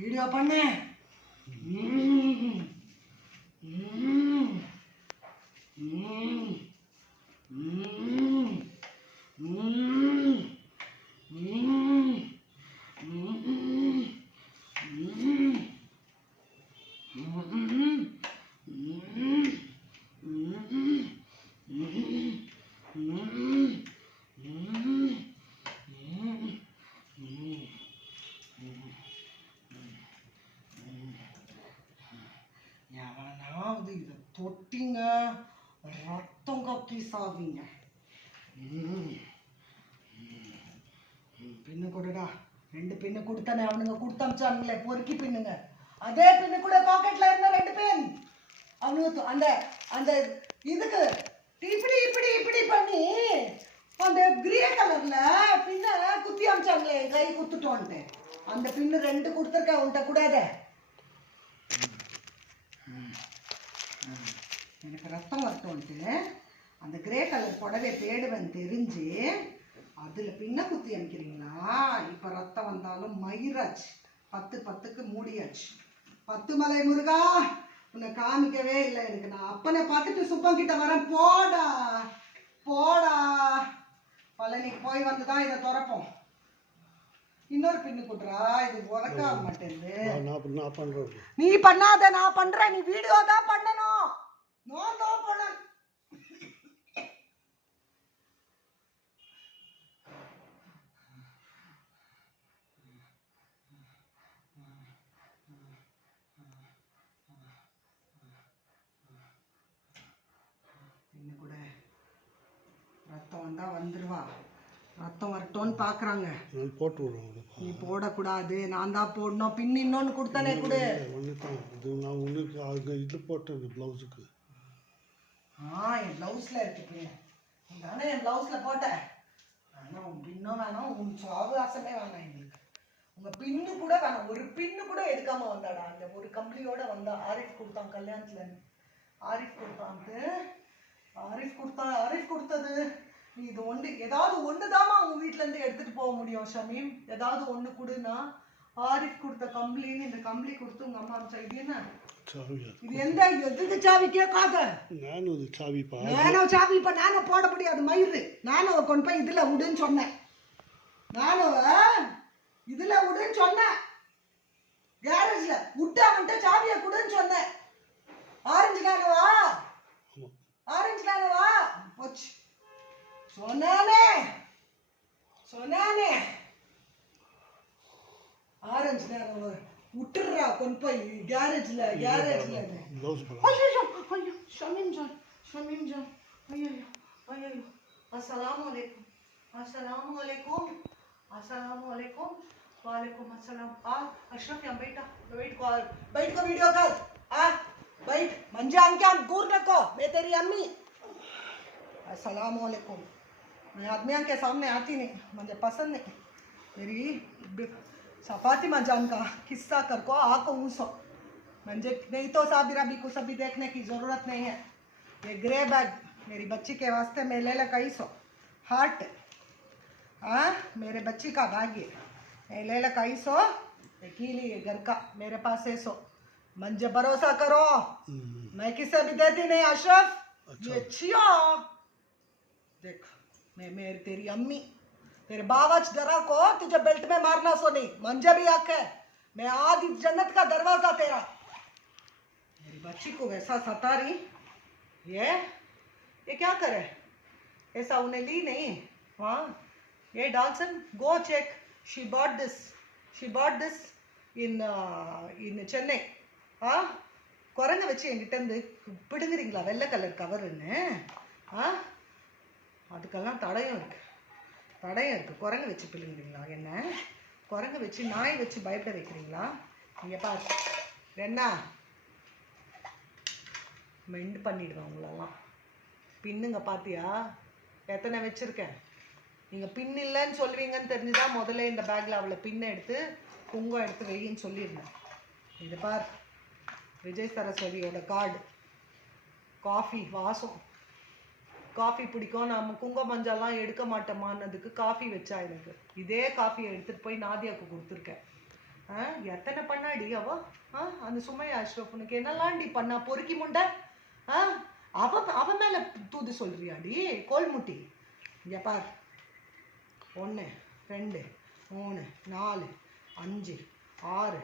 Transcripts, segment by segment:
Video பண்ணு. எவனாவது இதை தொட்டிங்க ரத்தம் கக்கி சாவிங்க. பின்னு கொடுடா. 2 பின்னு கொடுத்தானே அவனுங்க கொடுத்தமிச்சானுங்களே பொறுக்கி பின்னுங்க. அதே பின்னு கூட பாக்கெட்ல இருந்த 2 பின் அவனுக்கு அந்த அந்த இதுக்கு இப்படி இப்படி இப்படி பண்ணி அந்த கிரே கலர்ல பின்ன குத்தி அமிச்சாங்களே கை குத்துட்டோன்ட்டு. அந்த பின்னு 2 கொடுத்துருக்க உன்ட்ட கூடாத. எனக்கு ரத்தம் வரட்டோன்ட்டு அந்த கிரே கலர் புடவை தேடுவேன் தெரிஞ்சு அதில் பின்ன குத்தி அனுக்கிறீங்களா? இப்போ ரத்தம் வந்தாலும் மயிராச்சு. 10-10க்கு மூடியாச்சு. 10 மலை முருகா உன்னை காமிக்கவே இல்லை எனக்கு. நான் அப்பனை பார்த்துட்டு சுப்பங்கிட்ட வரேன். போடா போடா. பழனிக்கு போய் வந்து தான் இதை திறப்போம். இன்னொரு பின்னு கொடுறா. இது உறக்க மாட்டேங்குது. நீ பண்ணாத, நான் பண்றேன். நீ வீடியோ தான் பண்ணணும். நான் தான் பண்ண. பின்னு கூட ரத்தம் வந்தா வந்துருவா. ரத்தம் வரட்டோன்னு பாக்குறாங்க. போட்டு விடுவோம். நீ போடக்கூடாது, நான் தான் போடணும். பின் இன்னொன்னு கொடுத்தானே கொடு. இது போட்டேன் பிளவுஸுக்கு. என் பிளவுஸ்ல இருக்கு. நானே என் பிளவுஸ்ல போட்டேன். ஆனால் உன் பின்னும் வேணாம், உன் சுவாவாசமே வேணாம் எங்களுக்கு. உங்க பின்னு கூட வேணாம். ஒரு பின்னு கூட எடுக்காம வந்தாடா. அந்த ஒரு கம்பளியோட வந்தா. ஆரிஃப் கொடுத்தான் கல்யாணத்துல. ஆரிஃப் கொடுத்தான்ட்டு ஆரிஃப் கொடுத்தது. நீ இது ஒன்று ஏதாவது ஒண்ணுதாமா உங்க வீட்டுல இருந்து எடுத்துட்டு போக முடியும் ஷமீம். ஏதாவது ஒண்ணு கொடுனா. ஆரிஃப் கொடுத்த கம்பளின்னு இந்த கம்பளி கொடுத்து உங்க அம்மா அமிச்சா. இது என்ன? இது எந்த எதுக்கு சாவி கேட்காத. நானும் சாவிப்பா. சாவிப்பா. நானும் போட முடியாது மயிறு. நானும் கொண்டு போய் இதுல விடுன்னு சொன்னேன். நானும் இதுல விடுன்னு சொன்னேன். கேரேஜ்ல விட்டு அவன்கிட்ட சாவியை கொடுன்னு சொன்னேன். ஆரஞ்சு நானவா போச்சு. சொன்னானே ஆரஞ்சு நேரம் விட்டுறா கொண்டு போய் கேரேஜ்ல. अस्सलामुअलैकुम वालेकुम अस्सलाम. अशरफ यहाँ बैठ को वीडियो कर. बैठ मंजान क्या दूर रखो. मैं तेरी अम्मी. अस्सलामुअलैकुम. मैं आदमियों के सामने आती नहीं, मुझे पसंद नहीं. मेरी फातिमा जान का किस्सा कर को आको ऊँसो. मुझे नहीं तो साबिरा भी कुछ अभी देखने की ज़रूरत नहीं है. ये ग्रे बैग मेरी बच्ची के वास्ते मैं ले कई सो हार्ट. मेरे बच्ची का बैग ये मैं ले कई सो. अकेली घर का मेरे पास है सो. मुझे भरोसा करो, मैं किसे भी देती नहीं. अशरफ ये छिया देख. मैं मेरी तेरी अम्मी तेरे बावच डरा को तुझे बेल्ट में मारना सो नहीं. मंजे भी हक है. मैं आदि जन्नत का दरवाजा तेरा. मेरी बच्ची को वैसा सता रही. ये क्या करे? ऐसा उन्हें ली नहीं. ये डाल्सन go check. She bought this in Chennai. குரங்க வச்சு என்கிட்ட இருந்து பிடுங்குறீங்களா வெள்ளை கலர் கவருன்னு? அதுக்கெல்லாம் தடையும் இருக்கு. குரங்க வச்சு பிடுங்குறீங்களா? என்ன குரங்க வச்சு நாய் வச்சு பயப்பட வைக்கிறீங்களா? நீங்கள் பாரு என்ன மெண்டு பண்ணிடுவேன் உங்களெல்லாம். பின்னுங்க பார்த்தியா எத்தனை வச்சுருக்கேன். நீங்கள் பின் இல்லைன்னு சொல்லுவீங்கன்னு தெரிஞ்சுதான் முதல்ல இந்த பேக்கில் அவளை பின்னை எடுத்து குங்கம் எடுத்து வையின்னு சொல்லியிருந்தேன். இது பார் விஜய் சரஸ்வதியோட கார்டு. காஃபி வாசம். காஃபி பிடிக்கும். நம்ம குங்கும மஞ்சள்லாம் எடுக்க மாட்டோமான்னதுக்கு காஃபி வச்சா எனக்கு. இதே காஃபியை எடுத்துகிட்டு போய் நாதியாவுக்கு கொடுத்துருக்கேன். எத்தனை பண்ணாடி அவ? அந்த சுமையா அஷ்ரஃப் உனக்கு என்னெல்லாம்டி பண்ணா பொறுக்கி முண்டை? அவ மேல தூது சொல்றியாடி கோல்முட்டி? இங்க பார், 1 2 3 4 5 6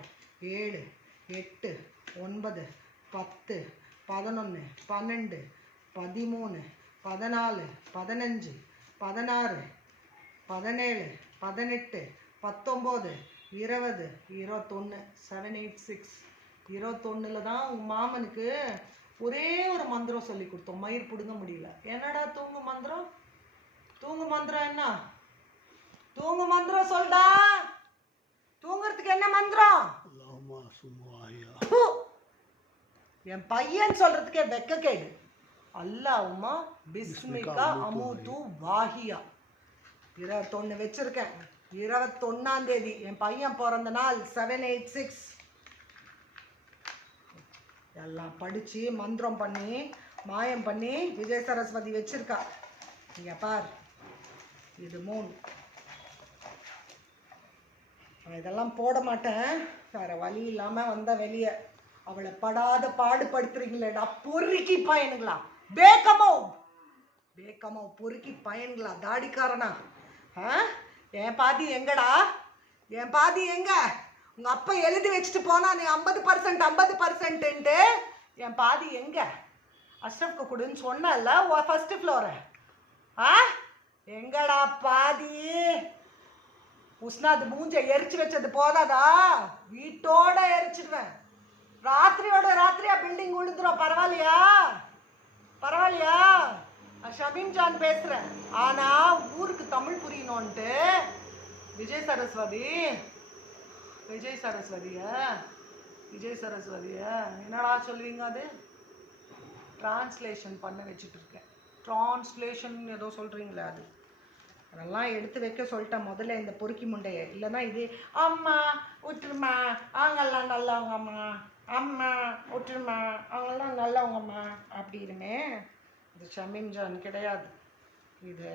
7 8 9 10 11 12 13 14 15 16 17 18 19 20 21 7 8 6 21ல தான் உன் மாமனுக்கு ஒரே ஒரு மந்திரம் சொல்லி கொடுத்தோம், மயிர் பிடுங்க முடியல. என்னடா தூங்கு மந்திரம்? தூங்கு மந்திரம் என்ன? தூங்கு மந்திரம் சொல்டா. தூங்குறதுக்கு என்ன மந்திரம்? என் பையன் சொல்றதுக்கே வெக்க கேடு. அல்லாஹும்மா பிஸ்மிகா அமுது வாஹியா. 21 வச்சிருக்கேன். 21ஆம் தேதி என் பையன் பிறந்த நாள். 786 எல்லாம் படிச்சு மந்திரம் பண்ணி மாயம் பண்ணி விஜய் சரஸ்வதி வச்சிருக்கா. இங்க பார், இது 3. நான் இதெல்லாம் போட மாட்டேன், வேற வழி இல்லாம வந்த வெளியே. அவளை படாத பாடுபடுத்துறீங்களேடா பொறுக்கி பையனுங்களா, பேக்கமோ பொறுக்கி பையனுங்களா, தாடிக்காரனா. என் பாதி எங்கடா? என் பாதி எங்க? உங்க அப்பா எழுதி வச்சுட்டு போனா நீ 50% 50%. என் பாதி எங்க? அஷ்ரஃப்க்கு கொடுன்னு சொன்னல ஃபர்ஸ்ட் ஃப்ளோரை. எங்கடா பாதி? உஸ்னாது மூஞ்ச எரிச்சு வச்சது போதாதா? வீட்டோட எரிச்சிடுவேன். ராத்திரியா பில்டிங் விழுந்துரும். பரவாயில்லையா? ஷமீம் ஜான் பேசுறேன். ஆனா ஊருக்கு தமிழ் புரியணும்ட்டு விஜய் சரஸ்வதிய என்னடா சொல்லுவீங்க? அது டிரான்ஸ்லேஷன் பண்ண வச்சுட்டு இருக்கேன். டிரான்ஸ்லேஷன் ஏதோ சொல்றீங்களே, அது அதெல்லாம் எடுத்து வைக்க சொல்லிட்டேன் முதல்ல இந்த பொறுக்கி முண்டைய. இல்லைன்னா இது அம்மா விட்டுருமா அவங்கெல்லாம் நல்லவங்கம்மா, அம்மா விட்டுருமா அவங்கெல்லாம் நல்லவங்கம்மா அப்படின்னுமே. இது ஷமீம் ஜான் கிடையாது, இது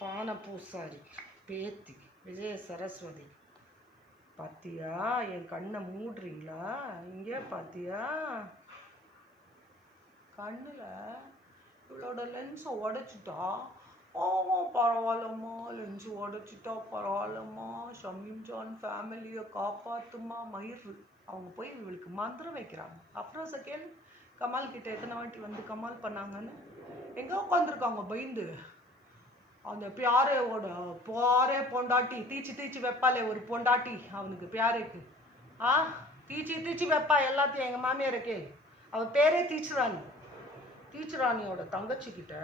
பானை பூசாரி பேத்தி விஜய சரஸ்வதி. பாத்தியா என் கண்ணை மூடுறீங்களா? இங்கே பாத்தியா கண்ணில் இவளோட லென்ஸை உடைச்சிட்டா. பரவாயில்லம்மா, லென்ஸு உடைச்சிட்டா பரவாயில்லம்மா, ஷமீம் ஜான் ஃபேமிலியை காப்பாற்றுமா. மயிர் அவங்க போய் இவளுக்கு மந்திரம் வைக்கிறாங்க. அப்புறம் செகண்ட் கமால் கிட்ட எத்தனை வாட்டி வந்து கமால் பண்ணாங்கன்னு எங்கே உட்காந்துருக்காங்க பயந்து. அந்த பியாரே பொண்டாட்டி தீச்சு வைப்பாலே ஒரு பொண்டாட்டி அவனுக்கு பியாருக்கு. தீச்சு வைப்பா எல்லாத்தையும். எங்கள் மாமியாருக்கு அவள் பேரே தீச்சுராணியோட தங்கச்சிக்கிட்ட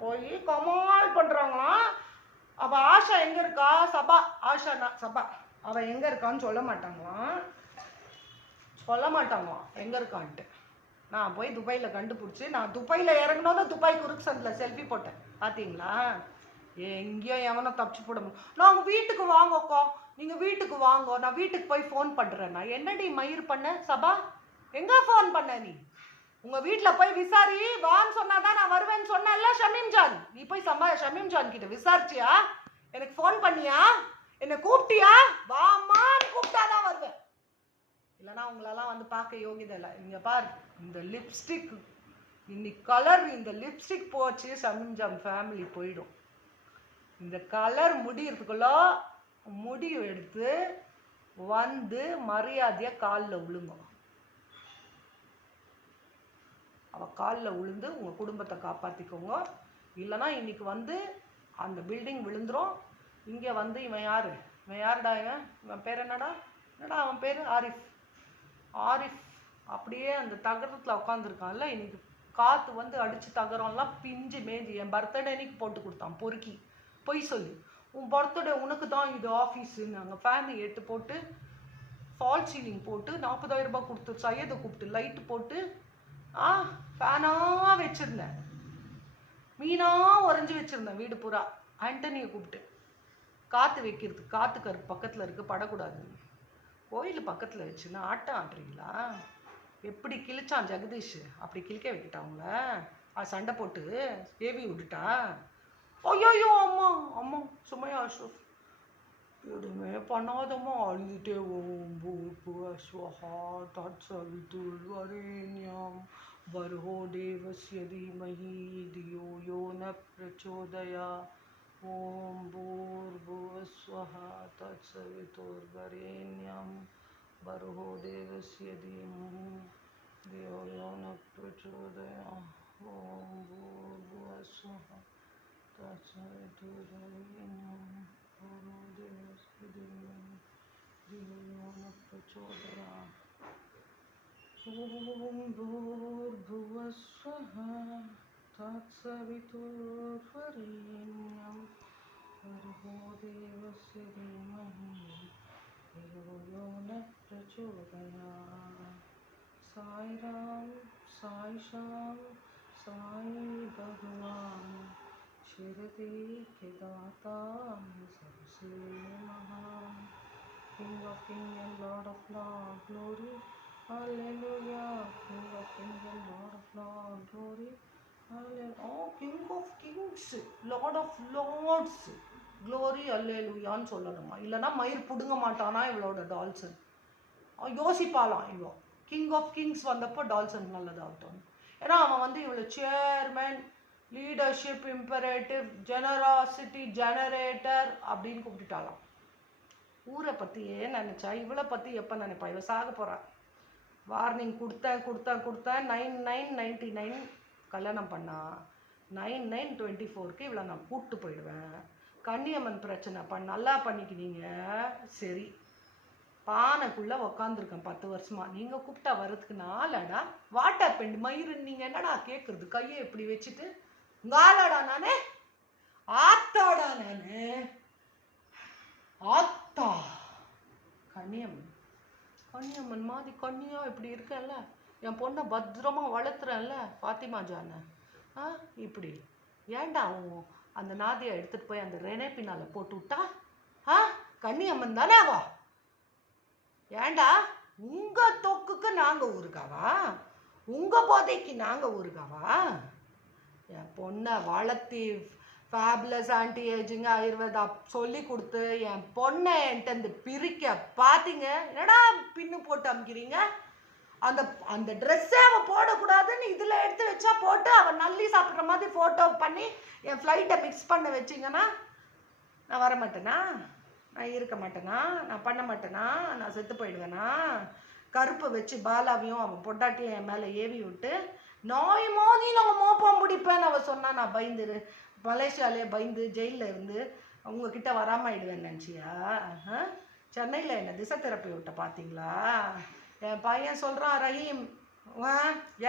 போய் கமால் பண்ணுறாங்களாம். அவள் ஆஷா எங்கே இருக்கா? சபா அவள் எங்கே இருக்கான்னு சொல்ல மாட்டாங்களாம் எங்கே இருக்கான்ட்டு. நான் போய் துபாயில் கண்டுபிடிச்சி, நான் துபாயில் இறங்கினோட துபாய் குருக்சந்தில் செல்ஃபி போட்டேன். பார்த்தீங்களா? எங்கேயோ எவனோ தப்பிச்சு போட முடியும். நாங்கள் வீட்டுக்கு வாங்கக்கோ, நீங்கள் வீட்டுக்கு வாங்க, நான் வீட்டுக்கு போய் ஃபோன் பண்ணுறேன். நான் என்னடி மயிர் பண்ண? சபா எங்கே ஃபோன் பண்ண? நீ உங்கள் வீட்டில் போய் விசாரி, வான்னு சொன்னாதான் நான் வருவேன்னு சொன்னேன்ல ஷமீம் ஜான். நீ போய் ஷமீம் ஜான் கிட்ட விசாரிச்சியா? எனக்கு ஃபோன் பண்ணியா? என்னை கூப்பிட்டியா? வாமான்னு கூப்பிட்டாதான் வருவேன், இல்லைனா உங்களெல்லாம் வந்து பார்க்க யோகிதை இல்லை. இங்கே பார், இந்த லிப்ஸ்டிக் இன்னைக்கு கலர், இந்த லிப்ஸ்டிக் போச்சு ஷமீம் ஜான் ஃபேமிலி போயிடும். இந்த கலர் முடியறதுக்குள்ள முடிவு எடுத்து வந்து மரியாதையாக காலில் விழுங்க. அவள் காலில் விழுந்து உங்கள் குடும்பத்தை காப்பாற்றிக்கோங்க. இல்லைனா இன்னைக்கு வந்து அந்த பில்டிங் விழுந்துரும். இங்கே வந்து இவன் யாருடா? இவன் பேர் என்னடா அவன் பேர் ஆரிஃப் அப்படியே அந்த தகரத்தில் உட்காந்துருக்கான்ல. இன்னைக்கு காற்று வந்து அடித்து தகரம்லாம் பிஞ்சு மேஞ்சி என் பர்த்டே அன்னைக்கு போட்டு கொடுத்தான் பொறுக்கி. பொய் சொல்லி உன் பர்த்டே உனக்கு தான் இது ஆஃபீஸுன்னு நாங்கள் ஃபேனை எடுத்து போட்டு ஃபால் சீலிங் போட்டு 40,000 ரூபாய் கொடுத்து சையதை கூப்பிட்டு லைட்டு போட்டு ஃபேனாக வச்சுருந்தேன். மீனாக உறைஞ்சி வச்சுருந்தேன் வீடு பூரா. ஆண்டனியை கூப்பிட்டு காற்று வைக்கிறதுக்கு, காற்று கருக்கு பக்கத்தில் இருக்குது, படக்கூடாது. கோயில் பக்கத்தில் வச்சுன்னு ஆட்டம் ஆடுறீங்களா? எப்படி கிழிச்சான் ஜெகதீஷ், அப்படி கிழிக்க வைக்கிட்டா அவங்கள. சண்டை போட்டு ஏவி விட்டுட்டா. ஐயோ அம்மா சுமையா அஷ்ரஃப் எதுவுமே பண்ணாதம்மா அழுதுட்டே ஓம் பூர்புவஸ்வஹா தத்சவிதுர்வரேண்யம் பர்கோ தேவஸ்ய தீமஹி தியோ யோ ந பிரச்சோதயா ஓம் பூர்புவஸ்வஹா தத்சவிதுர்வரேண்யம் பர்கோ தேவஸ்ய தீமஹி தியோ யோ ந பிரச்சோதயா ஓம் பூர்புவஸ்வஹா தத்சவிதுர்வரேண்யம் भर्गो देवस्य धीमहि धियो यो न प्रचोदयात् ॐ भूर्भुवस्वः तत्सवितुर्वरेण्यं भर्गो देवस्य धीमहि धियो यो न प्रचोदयात् साई राम साई श्याम साई भगवान शिरडी के दाता सबसे महान King of Kings and Lord of Lords, glory, hallelujah. King of Kings and Lord of Lords, glory, hallelujah. Oh, King of Kings, Lord of Lords, glory, hallelujah ன்னு சொல்லணுமா? இல்லைன்னா மயிர் பிடுங்க மாட்டானா இவளோட டால்சன்? யோசிப்பாளாம் இவ்வளோ. கிங் ஆஃப் கிங்ஸ் வந்தப்போ Tolson நல்லதாகட்டும். ஏன்னா அவன் வந்து இவ்வளோ chairman, leadership, imperative, generosity, generator அப்படின்னு கூப்பிட்டுட்டாலாம். ஊரை பற்றியே நினச்சா இவளை பற்றி எப்போ நினைப்பா? இவ சாக போகிறா. வார்னிங் கொடுத்தேன் 9999 கல்யாணம் பண்ணா 9924 இவளை நான் கூப்பிட்டு போயிடுவேன். கன்னியம்மன் பிரச்சனை நல்லா பண்ணிக்கினீங்க, சரி. பானைக்குள்ளே உக்காந்துருக்கேன் 10 வருஷமா. நீங்கள் கூப்பிட்டா வர்றதுக்கு நாளடா. வாட்டர் பெண்ட் மயிறு நீங்கள் என்னடா கேட்குறது? கையை இப்படி வச்சுட்டு உங்காலடா நானே, ஆத்தாடா நானு, ஆத்தா. கன்னியம்மன் மாதிரி கன்னியா இப்படி இருக்கேன்ல, என் பொண்ணை பத்திரமா வளர்த்துறேன்ல ஃபாத்திமா ஜான. இப்படி ஏன்டா அந்த நாதியை எடுத்துகிட்டு போய் அந்த ரெனே பின்னால போட்டு விட்டா? கன்னியம்மன் தானே அவா? ஏண்டா உங்கள் தொக்குக்கு நாங்கள் ஊருக்காவா? உங்கள் போதைக்கு நாங்கள் ஊருக்காவா? என் பொண்ணை வளர்த்தி ஃபேப்லஸ் ஆன்டி ஏஜிங் ஆயுர்வேதா சொல்லி கொடுத்து என் பொண்ணை என்கிட்ட பிரிக்க பார்த்தீங்க. என்னடா பின்னு போட்டு அமுக்கிறீங்க? அந்த ட்ரெஸ்ஸே அவன் போடக்கூடாதுன்னு இதில் எடுத்து வச்சா போட்டு அவன் நல்லி சாப்பிட்ற மாதிரி ஃபோட்டோ பண்ணி என் ஃப்ளைட்டை மிக்ஸ் பண்ண வச்சிங்கன்னா நான் வர மாட்டேனா? நான் இருக்க மாட்டேனா? நான் பண்ண மாட்டேனா? நான் செத்து போயிடுவேனா? கருப்பை வச்சு பாலாவையும் அவன் பொண்டாட்டியும் என் மேலே ஏவி விட்டு நாய் மோதி நான் மோப்பம் பிடிப்பேன்னு அவள் சொன்னால் நான் பயந்துரு மலேசியாலே பயந்து ஜெயிலில் இருந்து உங்ககிட்ட வராமல் ஆயிடுவேன் நினச்சியா? சென்னையில் என்னை திசை தெரப்பி விட்ட பார்த்தீங்களா? என் பையன் சொல்கிறான், ரஹீம்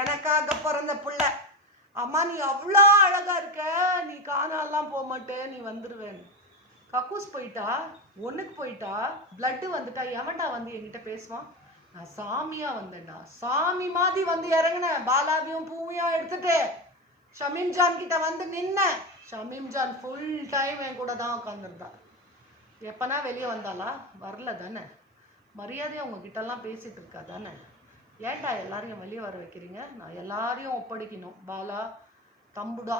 எனக்காக பிறந்த பிள்ளை, அம்மா நீ அவ்வளோ அழகாக இருக்க, நீ காணாலாம் போக மாட்டேன், நீ வந்துடுவேன். கக்கூஸ் போயிட்டா, ஒன்றுக்கு போயிட்டா, பிளட்டு வந்துட்டா, எவன்டா வந்து என்கிட்ட பேசுவான்? நான் சாமியாக வந்தேன்டா, சாமி மாதிரி வந்து இறங்கினேன். பாலாவையும் பூவையும் எடுத்துட்டு ஷமீம் ஜான் கிட்ட வந்து நின்னேன். ஷமீம் ஜான் ஃபுல் டைம் என் கூட தான் உட்காந்துருந்தா. எப்பனா வெளியே வந்தாளா? வரல தானே. மரியாதையாக உங்ககிட்டலாம் பேசிகிட்டு இருக்கா தானே. ஏன்டா எல்லாரையும் வெளியே வர வைக்கிறீங்க? நான் எல்லாரையும் ஒப்படைக்கணும். பாலா தம்புடா,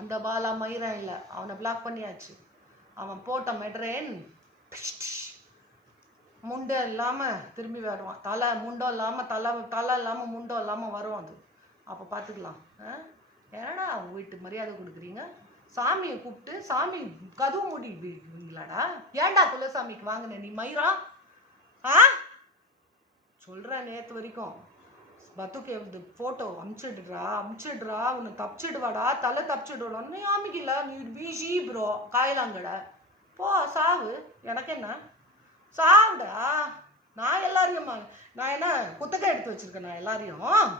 அந்த பாலா மயிரன் இல்லை, அவனை பிளாக் பண்ணியாச்சு. அவன் போட்ட மெட்ரேன் முண்டை இல்லாமல் திரும்பி வருவான். தலை முண்டம் இல்லாமல் தலை இல்லாமல் முண்டம் இல்லாமல் வரும். அது அப்போ பார்த்துக்கலாம். ஏன்னா அவங்க வீட்டு மரியாதை கொடுக்குறீங்க. சாமியை கூப்பிட்டு சாமி கதவு முடிவீங்களாடா? ஏன்டா குலசாமிக்கு வாங்கின நீ மயிரா? சொல்கிறேன், நேற்று வரைக்கும் பத்துக்கு ஃபோட்டோ அமுச்சிடுறா உன்னை தப்பிச்சிடுவாடா, தலை தப்பிச்சிடுவாடா. நீ ஆமிக்கல, நீ பிஜி ப்ரோ காயலாங்கடா, போ சாவு, எனக்கு என்ன சாவுடா. நான் எல்லாரையும் நான் என்ன குத்தகை எடுத்து வச்சிருக்கேன்? நான் எல்லாரையும்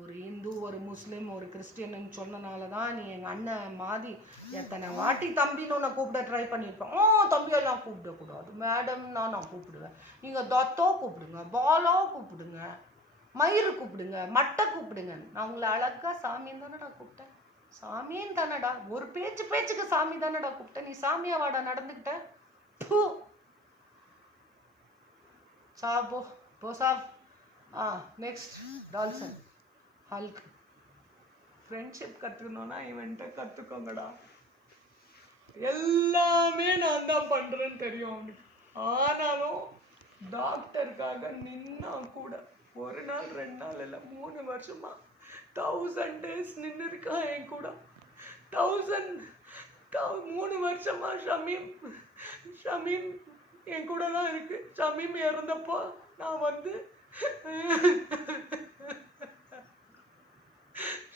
ஒரு இந்து, ஒரு முஸ்லீம், ஒரு கிறிஸ்டியன்னு சொன்னனால தான் நீ எங்கள் அண்ணன் மாதிரி எத்தனை வாட்டி தம்பின்னு உன்னை கூப்பிட ட்ரை பண்ணியிருப்பேன். தம்பியெல்லாம் கூப்பிடக்கூடாது மேடம், நான் கூப்பிடுவேன். நீங்கள் தத்தோ கூப்பிடுங்க, பாலோ கூப்பிடுங்க, மயிறு கூப்பிடுங்க, மட்டை கூப்பிடுங்க. நான் உங்களை அழகாக சாமின்னு தானடா கூப்பிட்டேன். சாமின்னு தானடா, ஒரு பேச்சுக்கு சாமி தானடா கூப்பிட்டேன். நீ சாமியா வாடா நடந்துக்கிட்ட? சாப் போ சாப். நெக்ஸ்ட் டால்சன் ஹல்க். ஃப்ரெண்ட்ஷிப் கற்றுக்கணுன்னா இவன்கிட்ட கற்றுக்கோங்கடா. எல்லாமே நான் தான் பண்றேன்னு தெரியும் அவனுக்கு. ஆனாலும் டாக்டருக்காக நின்னா கூட ஒரு நாள் 2 நாள் இல்லை 3 வருஷமா 1000 days நின்று இருக்கான் என் கூட. 3 வருஷமா ஷமீம் ஷமீம் என் கூட தான் இருக்கு. ஷமீம் இறந்தப்போ நான் வந்து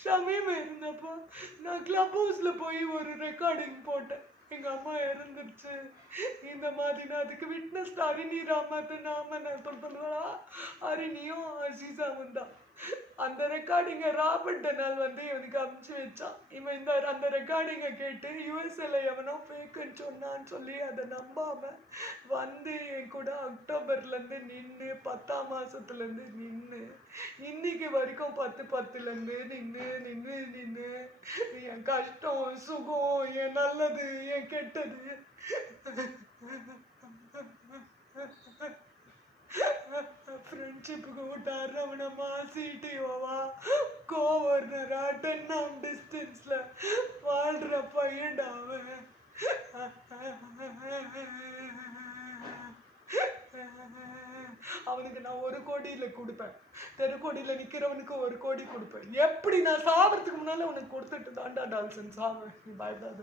ஷமீம் இருந்தப்போ நான் கிளப் ஹவுஸில் போய் ஒரு ரெக்கார்டிங் போட்டேன். எங்கள் அம்மா இறந்துருச்சு இந்த மாதிரி. நான் அதுக்கு விட்னஸ் அரிணி ராமத்து நாம நான் சொல்லுவா அரிணியும் அசீசாவும் தான். அந்த ரெக்கார்டிங்கை ராபர்ட் டெனால் வந்து இவனுக்கு அமுச்சு வச்சான். இவன் அந்த ரெக்கார்டிங்கை கேட்டு யூஎஸ்ஏல எவனோ ஃபேக்குன்னு சொன்னான்னு சொல்லி அதை நம்பாம வந்து என் கூட அக்டோபர்லேருந்து நின்று 10ஆம் மாதத்துலேருந்து நின்று இன்னைக்கு வரைக்கும் 10/10லேருந்து நின்று என் கஷ்டம் சுகம் என் நல்லது என் கெட்டது ஃப்ரெண்ட்ஷிப்புக்கு விட்டாருவனமா சிடிஓவா கோவர்னரா 10 டிஸ்டன்ஸ்ல வாழ்ற பையன்டா அவன். அவனுக்கு நான் 1 கோடியில் கொடுப்பேன். தெருக்கோடியில் நிற்கிறவனுக்கு 1 கோடி கொடுப்பேன். எப்படி நான் சாவறதுக்கு முன்னால உனக்கு கொடுத்துட்டு தாண்டா டால்சன் சாவேன். நீ பயப்படாது,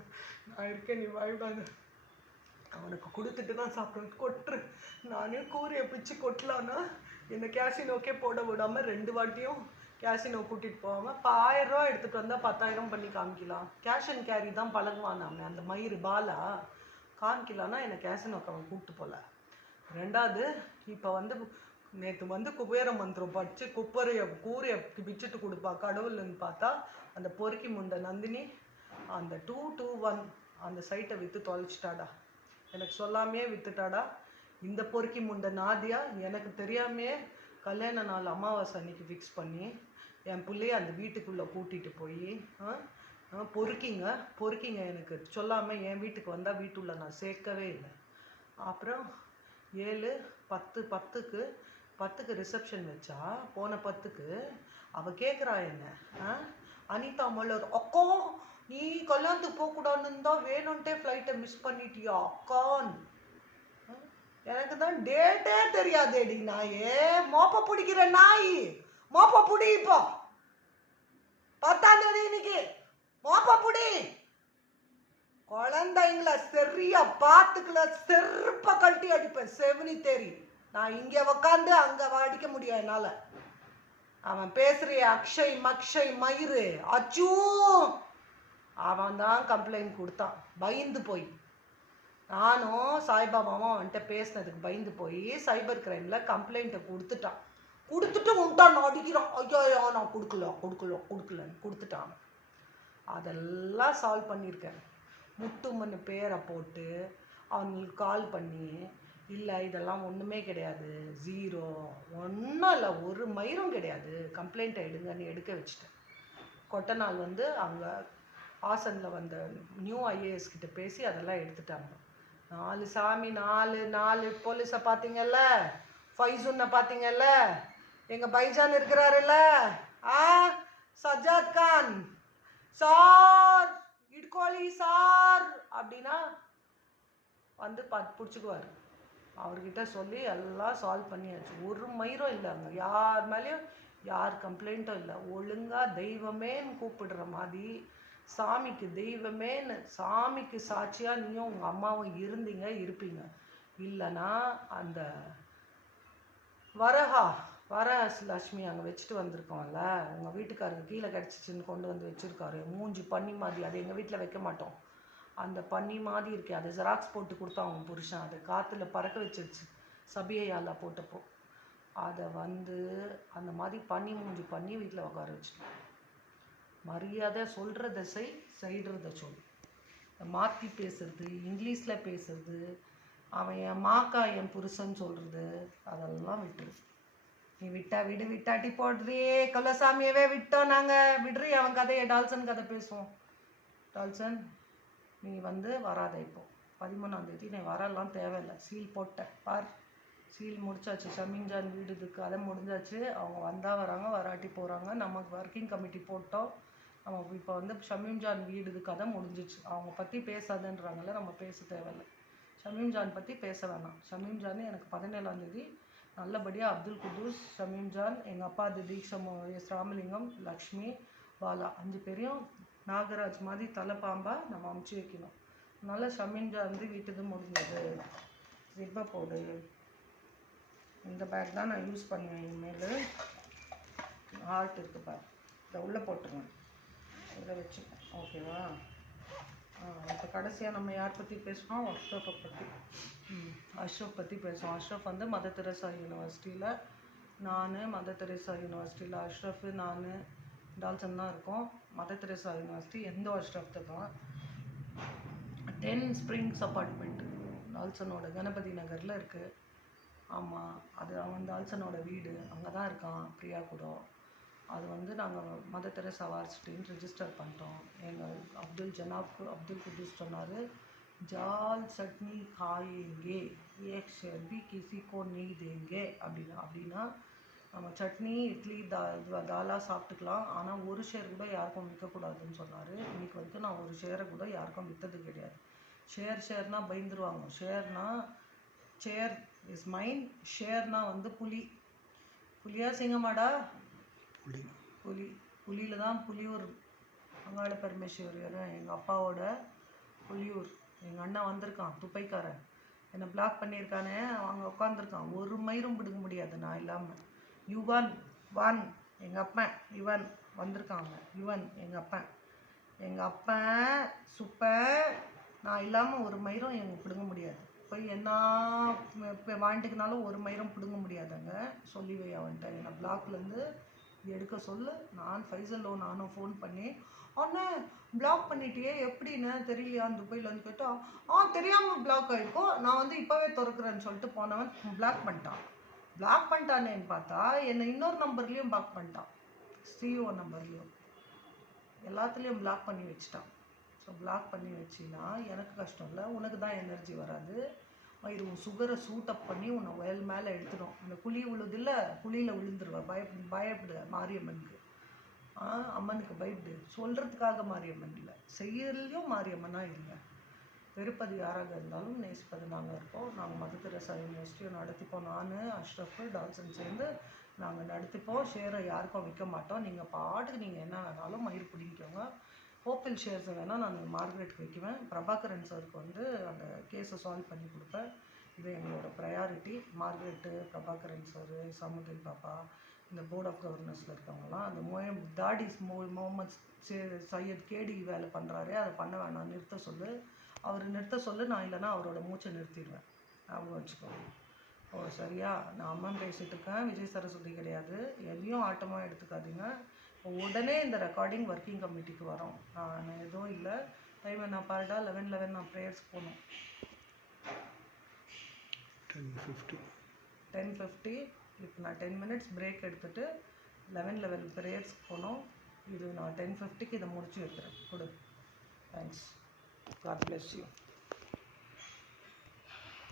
நான் இருக்கேன், நீ பயப்படாது. அவனுக்கு கொடுத்துட்டு தான் சாப்பிடுவேன். கொட்டுரு நானே கூரையை பிச்சு கொட்டலான்னா என்னை கேசினோக்கே போட விடாமல் 2 வாட்டியும் கேசினோ கூட்டிகிட்டு போகாமல் 1000 ரூபா எடுத்துகிட்டு வந்தால் 10,000 பண்ணி காமிக்கலாம். கேஷ் அண்ட் கேரி தான் பழகுவான். அவன் அந்த மயிறு பாலா காமிக்கலான்னா என்னை கேசினோக்கு அவன் கூப்பிட்டு போகல. 2வது இப்போ வந்து நேற்று வந்து குபேர மந்திரம் படித்து கூரையை பிச்சுட்டு கொடுப்பா கடவுள்னு பார்த்தா அந்த பொறுக்கி முண்டை நந்தினி அந்த 221 அந்த சைட்டை விற்று தொலைச்சிட்டாடா. எனக்கு சொல்லாமையே விற்றுட்டாடா. இந்த பொறுக்கி முண்டை நாதியா எனக்கு தெரியாமையே கல்யாண நாள் அமாவாசை அன்னைக்கு ஃபிக்ஸ் பண்ணி என் பிள்ளைய அந்த வீட்டுக்குள்ளே கூட்டிகிட்டு போய் பொறுக்கிங்க எனக்கு சொல்லாமல் என் வீட்டுக்கு வந்தால் வீட்டுள்ள நான் சேர்க்கவே இல்லை. அப்புறம் 10க்கு ரிசப்ஷன் வச்சா போன 10க்கு அவள் கேட்குறா என்ன அனிதா மலர் அக்கா நீ கல்யாணத்துக்கு போகக்கூடாதுன்னு தான் வேணும்ன்ட்டே ஃப்ளைட்டை மிஸ் பண்ணிட்டியா அக்கான்னு. எனக்கு தான் டேட்டே தெரியாதேடி நாயே. மோப்ப பிடிக்கிற நாய் மோப்ப பிடி. இப்போ 10ஆம் தேதி இன்னைக்கு மோப்ப பிடி. குழந்தைங்கள சரியா பார்த்துக்கல செருப்ப கழட்டி அடிப்பேன். செவனி தேரி நான் இங்கே உக்காந்து அங்கே அடிக்க முடியும் என்னால். அவன் பேசுறிய அக்ஷய் மக்ஷய் மயிறு அச்சூ அவன் தான் கம்ப்ளைண்ட் கொடுத்தான் பயந்து போய். நானும் சாய்பாபாவும் அவன்கிட்ட பேசினதுக்கு பயந்து போய் சைபர் கிரைமில் கம்ப்ளைண்ட்டை கொடுத்துட்டு உன்ட்டான் அடிக்கிறான். ஐயோ நான் கொடுக்கலன்னு கொடுத்துட்டான். அதெல்லாம் சால்வ் பண்ணியிருக்கேன். முத்துமன்னு பேரை போட்டு அவங்களுக்கு கால் பண்ணி இல்லை இதெல்லாம் ஒன்றுமே கிடையாது 0 ஒன்றும் இல்லை 1 மயிரும் கிடையாது கம்ப்ளைண்ட்டை எடுங்கன்னு எடுக்க வச்சுட்டேன். கொட்ட நாள் வந்து அங்கே ஹாசனில் வந்த நியூ ஐஏஎஸ் கிட்ட பேசி அதெல்லாம் எடுத்துட்டாங்க. 4 சாமி 4 போலீஸை பார்த்தீங்கல்ல, ஃபைசுன்னை பார்த்தீங்கல்ல, எங்கள் பைஜான் இருக்கிறாருல்ல சஜாத் கான் சார் இட்கோலி சார் அப்படின்னா வந்து பிடிச்சிக்குவார். அவர்கிட்ட சொல்லி எல்லாம் சால்வ் பண்ணியாச்சு. 1 மயிரும் இல்லை அங்கே யார் மேலேயும் யார் கம்ப்ளைண்ட்டும் இல்லை. ஒழுங்காக தெய்வமேன்னு கூப்பிடுற மாதிரி சாமிக்கு தெய்வமேன்னு சாமிக்கு சாட்சியாக நீயும் உங்கள் அம்மாவும் இருப்பீங்க. இல்லைன்னா அந்த வரலட்சுமி அங்கே வச்சுட்டு வந்திருக்கோம்ல உங்கள் வீட்டுக்காரருக்கு கீழே கிடச்சிச்சின்னு கொண்டு வந்து வச்சுருக்காரு. மூஞ்சி பண்ணி மாதிரி அது எங்கள் வீட்டில் வைக்க மாட்டோம். அந்த பண்ணி மாதிரி இருக்கே அதை ஜெராக்ஸ் போட்டு கொடுத்தா அவங்க புருஷன் அதை காற்றுல பறக்க வச்சிருச்சு சபியையாலா போட்டப்போ. அதை வந்து அந்த மாதிரி பண்ணி மூஞ்சி பண்ணி வீட்டில் உட்கார வச்சுட்டோம். மரியாதை சொல்கிறத செய்கிறத சொல். மாற்றி பேசுறது இங்கிலீஷில் பேசுறது அவன் என் மாக்கா என் புருஷன் சொல்கிறது அதெல்லாம் விட்டுரு. நீ விட்டாட்டி போடுறே கொலசாமியவே விட்டோம் நாங்கள் விடுறி. அவன் கதையை டால்சன் கதை பேசுவோம். டால்சன் நீ வந்து வராத. இப்போ 13ஆம் தேதி நீ வரலாம் தேவையில்லை. சீல் போட்டேன் பார். சீல் முடிச்சாச்சு. ஷமீன்ஜான் வீடுக்கு கதை முடிஞ்சாச்சு. அவங்க வந்தால் வராங்க வராட்டி போகிறாங்க. நமக்கு ஒர்க்கிங் கமிட்டி போட்டோம். நம்ம இப்போ வந்து ஷமீம் ஜான் வீடு இது கதை முடிஞ்சிச்சு. அவங்க பற்றி பேசாதன்றாங்கல்ல, நம்ம பேச தேவையில்லை. ஷமீம் ஜான் பற்றி பேச வேணாம். ஷமீம் ஜான் எனக்கு 17ஆம் தேதி நல்லபடியாக அப்துல் குதூஸ், ஷமீம் ஜான், எங்கள் அப்பா தீக்ஷம் எஸ் ராமலிங்கம், லக்ஷ்மி, பாலா 5 பேரையும் நாகராஜ் மாதிரி தலைப்பாம்பாக நம்ம அமுச்சு வைக்கணும். அதனால் ஷமீம் ஜான் வந்து வீட்டுது முடிஞ்சது. ஜிப்பை போடு. இந்த பேக் தான் நான் யூஸ் பண்ணுவேன் இனிமேல். ஹார்ட் இருக்குது பார், இதை உள்ளே போட்டுருவேன், இதை வச்சுப்பேன். ஓகேவா? இப்போ கடைசியாக நம்ம யார் பற்றி பேசுகிறோம்? அஷ்ரஃபை பற்றி. அஷ்ரஃப் பற்றி பேசுவோம். அஷ்ரஃப் வந்து மதர் தெரேசா யூனிவர்சிட்டியில், நான் மதர் தெரேசா யூனிவர்சிட்டியில், அஷ்ரஃப் நான் டால்சன் தான் இருக்கோம். மதர் தெரேசா யூனிவர்சிட்டி எந்த அஷ்ரஃப் தான் 10 ஸ்ப்ரிங்ஸ் அப்பார்ட்மெண்ட் டால்சனோட கணபதி நகரில் இருக்குது. ஆமாம், அது அவன் டால்சனோட வீடு, அங்கே தான் இருக்கான் பிரியா கூட. அது வந்து நாங்கள் மதர் தெரேசா வார்சிட்டின்னு ரிஜிஸ்டர் பண்ணிட்டோம். எங்கள் அப்துல் குதூஸ் சொன்னார், ஜால் சட்னி காயேங்கே ஏக் ஷேர் பி கிசி கோ நெய் தேங்கே அப்படின்னா நம்ம சட்னி இட்லி தாலாக சாப்பிட்டுக்கலாம், ஆனால் ஒரு ஷேர் கூட யாருக்கும் விற்கக்கூடாதுன்னு சொன்னார். இன்றைக்கி வரைக்கும் நான் ஒரு ஷேரை கூட யாருக்கும் விற்றது கிடையாது. ஷேர்னால் பயந்துருவாங்க. சேர் இஸ் மைன், ஷேர்னால் வந்து புலியா சிங்கமாடா? புலியில் தான் புலியூர் அங்காள பரமேஸ்வரர் எங்கள் அப்பாவோட புலியூர். எங்கள் அண்ணன் வந்திருக்கான், துப்பைக்காரன், என்னை பிளாக் பண்ணியிருக்கானே, அவங்க உட்காந்துருக்கான். ஒரு மயிரும் பிடுங்க முடியாது நான் இல்லாமல். யுவன் எங்கள் அப்பன், இவன் வந்திருக்காங்க. யுவன் எங்கள் அப்பன் சுப்பன், நான் இல்லாமல் ஒரு மயிரும் எங்க பிடுங்க முடியாது. போய் என்ன இப்போ வாங்கிட்டுக்குனாலும் ஒரு மயிரும் பிடுங்க முடியாதுங்க. சொல்லி வை அவன்கிட்ட. என்னை பிளாக்லேருந்து எடுக்க சொல்லு. நான் ஃபைசலோ நானும் ஃபோன் பண்ணி, அண்ணே பிளாக் பண்ணிட்டியே எப்படின்னு தெரியலையா அந்த துபையில் வந்து கேட்டால், தெரியாமல் பிளாக் ஆகிருக்கோம், நான் வந்து இப்போவே திறக்கிறேன்னு சொல்லிட்டு போனவன் பிளாக் பண்ணிட்டானேன்னு பார்த்தா என்னை இன்னொரு நம்பர்லேயும் பிளாக் பண்ணிட்டான், சிஓ நம்பர்லேயும், எல்லாத்துலேயும் பிளாக் பண்ணி வச்சுட்டான். ஸோ பிளாக் பண்ணி வச்சின்னா எனக்கு கஷ்டம் இல்லை, உனக்கு தான் எனர்ஜி வராது. உன் சுகரை சூட்டப் பண்ணி உன்னை வயல் மேலே எடுத்துடும். இந்த குழி விழுதில்ல, குழியில் விழுந்துருவேன். பயப்படு மாரியம்மனுக்கு. அம்மனுக்கு பயப்படு. சொல்கிறதுக்காக மாரியம்மன் இல்லை, செய்யறதுலையும் மாரியம்மனாக இல்லை. வெறுப்பது யாராக இருந்தாலும் நேசிப்பது நாங்கள் இருப்போம். நாங்கள் மதர் தெரேசா யூனிவர்சிட்டியை நடத்திப்போம். நான் அஷ்ரஃப் டால்சன் சேர்ந்து நாங்கள் நடத்திப்போம். ஷேரை யாருக்கும் விற்க மாட்டோம். நீங்கள் பாட்டுக்கு நீங்கள் என்ன வேணாலும் மயிர் பிடிக்கோங்க. ஓப்பன் ஷேர்ஸை வேணால் நான் மார்கரெட்டுக்கு வைக்குவேன். பிரபாகரன் சாருக்கு வந்து அந்த கேஸை சால்வ் பண்ணி கொடுப்பேன். இது எங்களோட ப்ரையாரிட்டி. மார்கரெட்டு, பிரபாகரன் சார், சமுதின் பாப்பா, இந்த போர்ட் ஆஃப் கவர்னர்ஸில் இருக்கவங்களாம் அந்த முகமது சையத் கேடி வேலை பண்ணுறாரு, அதை பண்ண வேணாம், நிறுத்த சொல்லு. அவர் நிறுத்த சொல்லு, நான் இல்லைன்னா அவரோட மூச்சை நிறுத்திடுவேன். அவங்க வச்சுக்கோங்க. சரியா? நான் அம்மன் பேசிகிட்டு இருக்கேன், விஜய் சரஸ்வதி கிடையாது. எதையும் ஆட்டமாக எடுத்துக்காதீங்க. உடனே இந்த ரெக்கார்டிங் ஒர்க்கிங் கமிட்டிக்கு வரோம். நான் எதுவும் இல்லை. டைம் நான் பாருடா, 11 நான் ப்ரேயர்ஸ்க்கு போகணும். 10:50. இப்போ நான் 10 மினிட்ஸ் பிரேக் எடுத்துகிட்டு 11 ப்ரேயர்ஸ்க்கு போகணும். இது நான் 10:50க்கு இதை முடிச்சு வைக்கிறேன். கொடு. தேங்க்ஸ். God bless you.